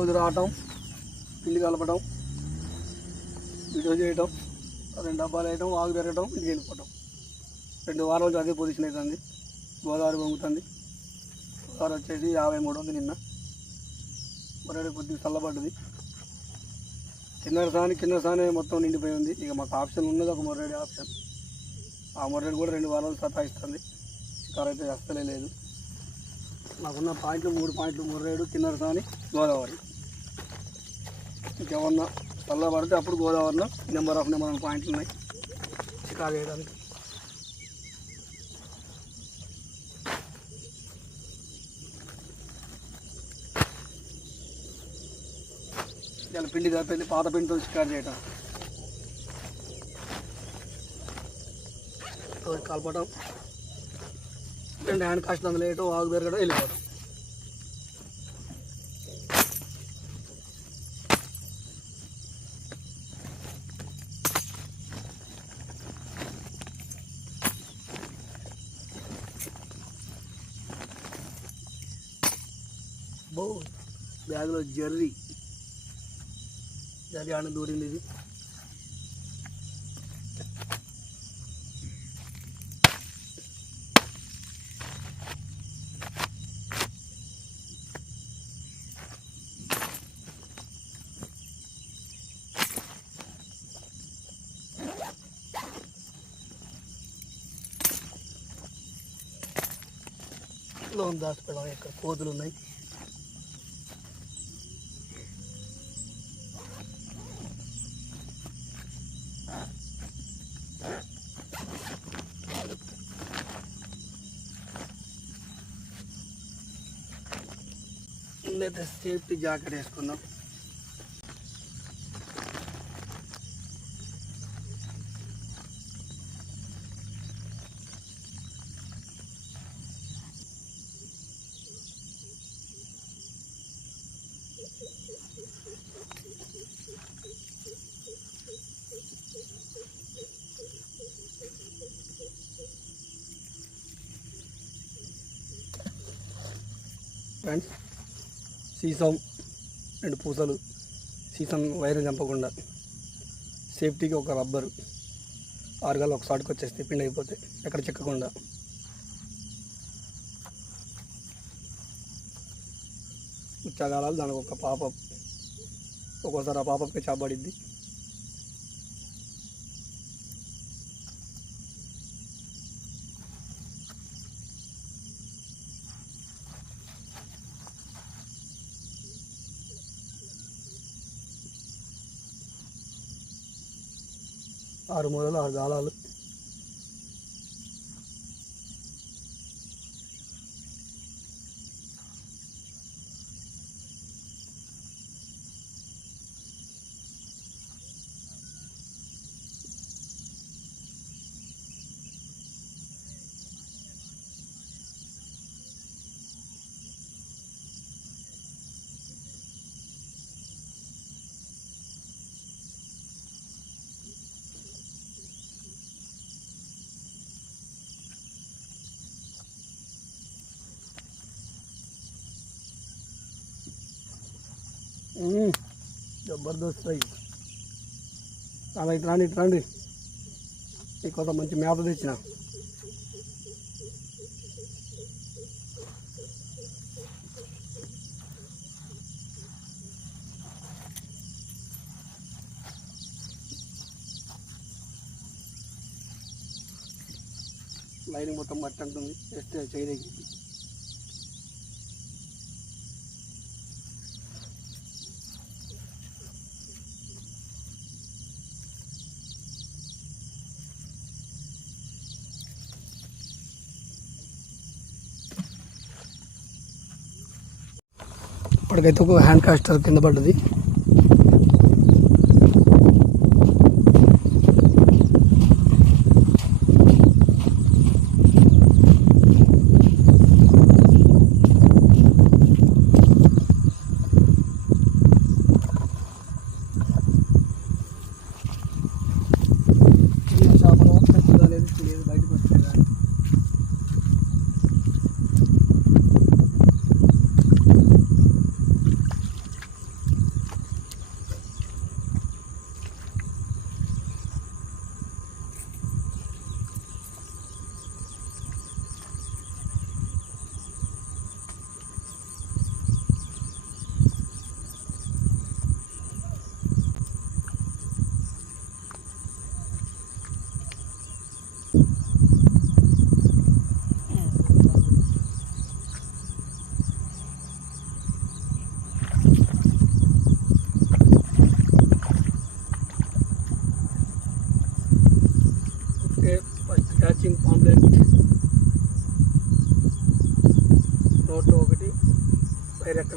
రోజు రావటం పిల్లి కలపడం వీడియో చేయటం రెండు డబ్బాలు వేయటం ఆగు పెరగటం ఇంటికి వెళ్ళిపోవటం. రెండు వారాల నుంచి అదే పొజిషన్ అవుతుంది గోదావరి పొంగుతుంది. గోదావరి వచ్చేసి యాభై మూడు ఉంది నిన్న. మరొకటి కొద్దిగా చల్లబడ్డది. కింద సాని కింద సానే మొత్తం నిండిపోయి ఉంది. ఇక మాకు ఆప్షన్ ఉన్నది ఒక మొర్రెడి ఆప్షన్. ఆ మొర్రెడి కూడా రెండు వారాలు సతాయిస్తుంది. షికారు అయితే అస్సలే లేదు. నాకున్న పాయింట్లు మూడు పాయింట్లు ముర్రేడు కిన్నర సాని గోదావరి. ఇంకేమన్నా చల్లబడితే అప్పుడు గోదావరిలో నెంబర్ ఆఫ్ నెంబర్ ఆఫ్ పాయింట్లు ఉన్నాయి. షికారు చేయడానికి. ఇలా పిండి తప్పింది పాత పిండితో షికారు చేయటం. కలపటం. రెండు హ్యాండ్ కాస్ట్ అందులో వేయటం ఆగు పెరగడం వెళ్ళిపోవడం బ్యాగ్లో జర్రీ జర్రీ ఆడ దూరింది ఇది లోన్ దాచిపెడదాం ఇక్కడ కోతులు ఉన్నాయి లేదా సేఫ్టీ జాకెట్ వేసుకుందాం ఫ్రెండ్స్ సీసం రెండు పూసలు సీసం వైరం చంపకుండా సేఫ్టీకి ఒక రబ్బరు. ఆరుగాలు ఒక సాటుకు వచ్చేస్తే పిండి అయిపోతే ఎక్కడ చిక్కకుండా. ఉచ్చగాలాలు దానికి ఒక పాప. ఒక్కోసారి ఆ పాపకి చేపడిద్ది ஆறு முதல்ல ஆறு தாளாளு జబర్దస్త్ అయ్యి. అలా ఇటు రాండి ఇటు రండి. నీకోసం మంచి మేత తెచ్చిన. లైనింగ్ మొత్తం మట్టి అంటుంది. జస్ట్ చేయడానికి ఇప్పటికైతే ఒక హ్యాండ్ కాస్టర్ కింద పడ్డది.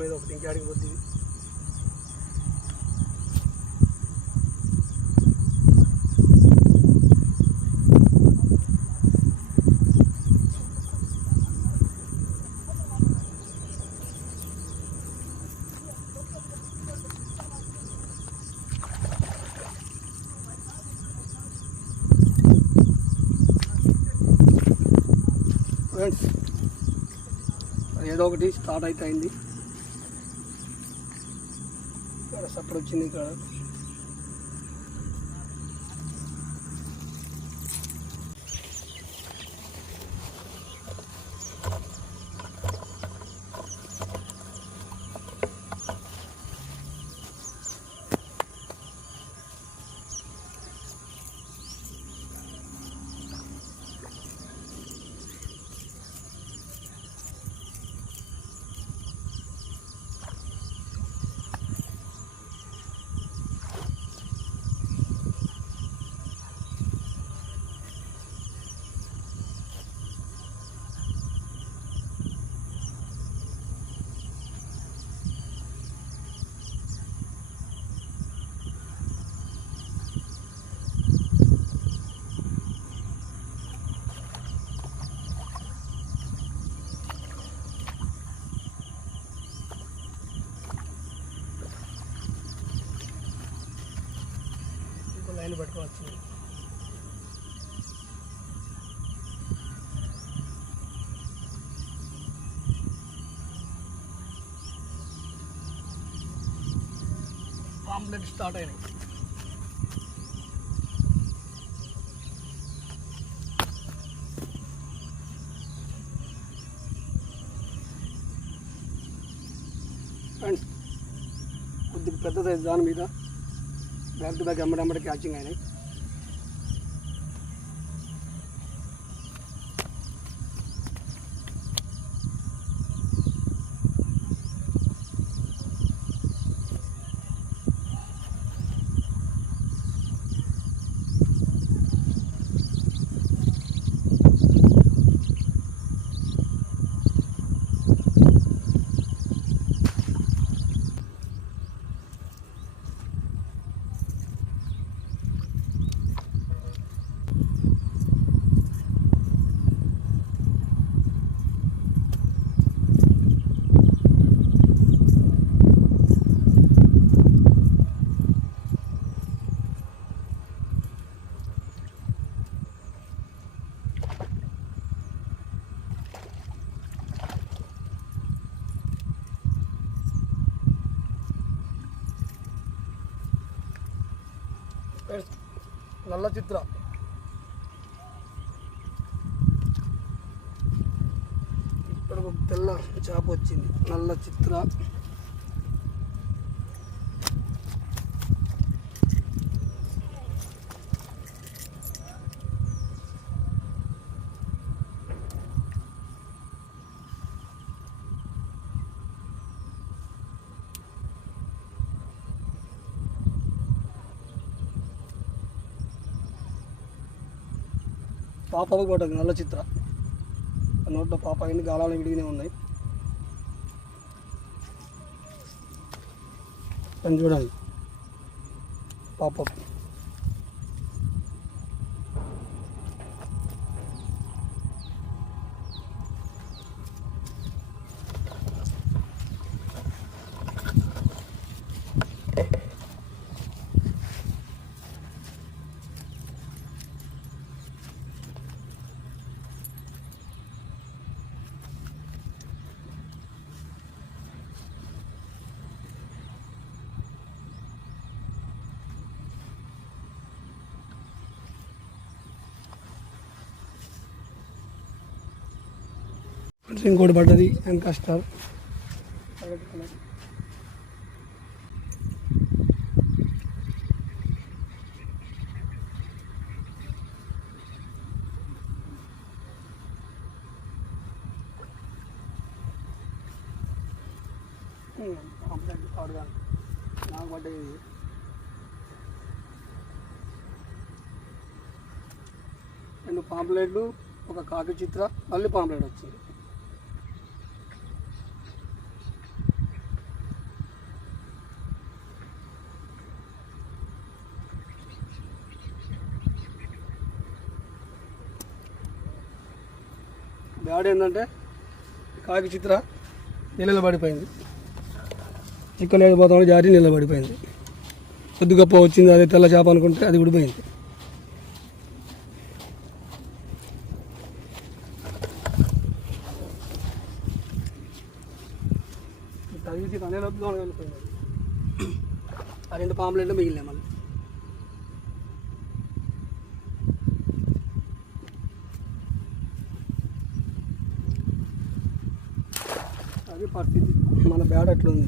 మీద ఒకటి ఇంకాడికి పోతుంది ఫ్రెండ్స్ ఏదో ఒకటి స్టార్ట్ అయితే అయింది. ఇక్కడ వచ్చింది ఇక్కడ ఇంకో లైన్ పట్టుకొని వచ్చింది పాంప్లెట్ స్టార్ట్ అయినాయి ఫ్రెండ్స్ కొద్దిగా పెద్ద సైజ్ దాని మీద బ్యాక్ టు బ్యాక్ ఎమ్మడెమ్మడి క్యాచింగ్ అయినాయి ఫ్రెండ్స్, నల్ల చిత్ర. ఇక్కడ ఒక తెల్ల చేప వచ్చింది నల్ల చిత్ర. పాపకు కూడా నల్ల చిత్ర. నోట్లో పాప అయింది గాలాలు విడిగినే ఉన్నాయి. అని చూడండి. పాప ఇంకోటి పడ్డది వెనక స్టార్ నాకు పడ్డది రెండు పాంప్లెట్లు ఒక కాకి చిత్ర మళ్ళీ పాంప్లెట్ వచ్చింది. బ్యాడ్ ఏంటంటే కాకి చిత్ర నీళ్ళలో పడిపోయింది. చిక్కలు వెళ్ళిపోతామని జారి నీళ్ళలో పడిపోయింది. కొద్ది గొప్ప వచ్చింది అదే తెల్ల చేప అనుకుంటే అది కూడా తగిలిసి తగిసి అది ఎంత వెళ్ళిపోయింది. ఆ రెండు మిగిలినాయి మళ్ళీ అది పరిస్థితి మన బ్యాడ్ అట్లుంది.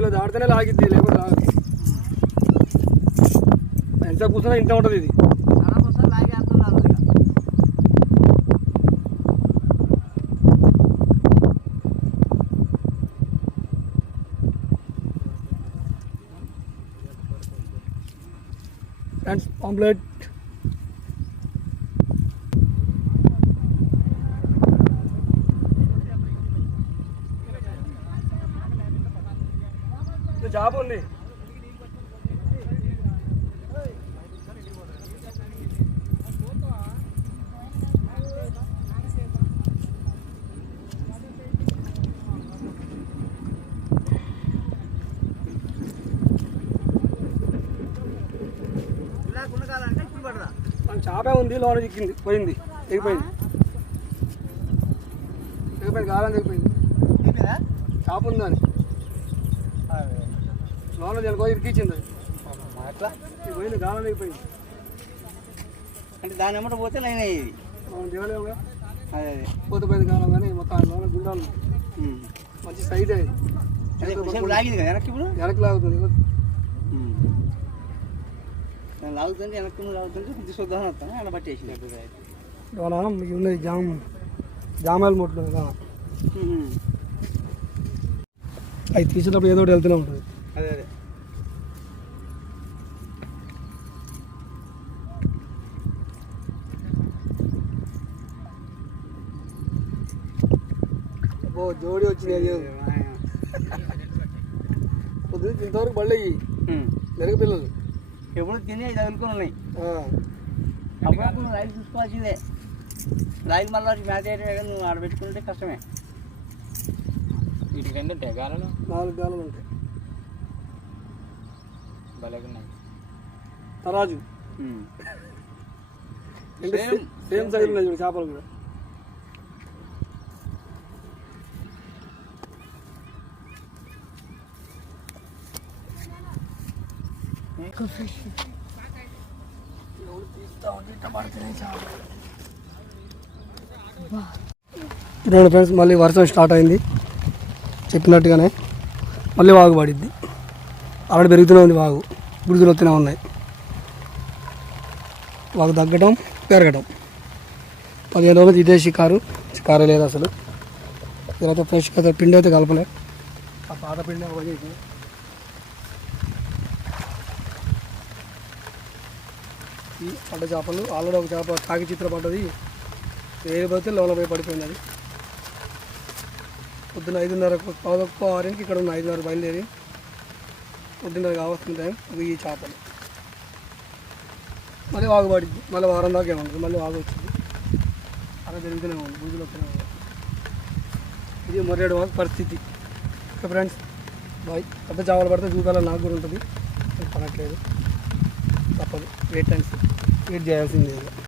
ఏదో అరకిలో దాడితేనే లాగిద్ది లేకపోతే లాగదు. ఎంత కూర్చున్నా ఇంత ఉంటుంది ఇది. ఫ్రెండ్స్ పాంప్లెట్ జాబ్ ఉంది. మన చేపే ఉంది లోన చిక్కింది పోయింది దిగిపోయింది దిగిపోయింది గాలం దిగిపోయింది చేప ఉందని. లోన దీనికో ఇరికిచ్చింది ఇది పోయింది గాలం దిగిపోయింది అంటే దాని ఎమ్మట పోతే లైన్ అయ్యేది. మనం దిగలేముగా అదే అదే. పోతే పోయింది గాలం కానీ మొత్తం లోన గుండాలు. మంచి సైజ్ కొంచెం లాగింది కదా వెనక్కి ఇప్పుడు? వెనక్కి లాగుతుంది. నేను లాగుతుంటే వెనక్కి నువ్వు లాగుతుంటే కొద్ది శుద్ధం వస్తాను అలా మీకు ఉన్నది జామ్ జామాయిల మొట్లు. అవి తీసేటప్పుడు ఏదో ఒకటి వెళ్తూనే ఉంటుంది. అదే అదే. ఓ జోడి వచ్చింది అది. పొద్దున్న ఇంతవరకు ఉమ్. మెరుగు పిల్లలు. ఎప్పుడు తిని అవి తగులుకొని ఉన్నాయి అప్పుడప్పుడు నువ్వు రైలు చూసుకోవాల్సిందే. రైలు మళ్ళీ వచ్చి మ్యాచ్ కానీ నువ్వు ఆడబెట్టుకుంటే కష్టమే. వీటికి రెండు ఉంటాయి గాలలో నాలుగు గాలాలు ఉంటాయి. తరాజు. సేమ్ సైజు ఉన్నాయి చూడు చేపలు కూడా. చూడండి ఫ్రెండ్స్ మళ్ళీ వర్షం స్టార్ట్ అయింది. చెప్పినట్టుగానే మళ్ళీ వాగు పడిద్ది. ఆవిడ పెరుగుతూనే ఉంది వాగు. బుడిదలు వస్తూనే ఉన్నాయి. వాగు తగ్గడం పెరగడం పదిహేను రోజులు ఇదే షికారు. షికారు లేదు అసలు. తర్వాత ఫ్రెష్ కదా పిండి అయితే కలపలే. ఆ పాత పిండి ఒక చేసి. ఈ పడ్డ చేపలు ఆల్రెడీ ఒక చేప తాకి చిత్ర పడ్డది. వేరిపోతే లోన పోయి పడిపోయింది అది. పొద్దున్న ఐదున్నర పదొక్క ఆరింటికి ఇక్కడ ఉన్న ఐదున్నర బయలుదేరి పొద్దున్నర కావాల్సిన టైం ఈ చేపలు. మళ్ళీ వాగు పడింది మళ్ళీ వారం దాకా ఏముంటుంది మళ్ళీ వాగు వచ్చింది అలా జరుగుతూనే ఉంది. బూజులు వస్తూనే ఉంది ఇది మొరేడు వాగు పరిస్థితి. Okay friends bye. పెద్ద చేపలు పడితే చూపాలని నాకు కూడా ఉంటుంది. పడట్లేదు తప్పదు. వెయిట్ అండ్ వెయిట్ చేయాల్సిందే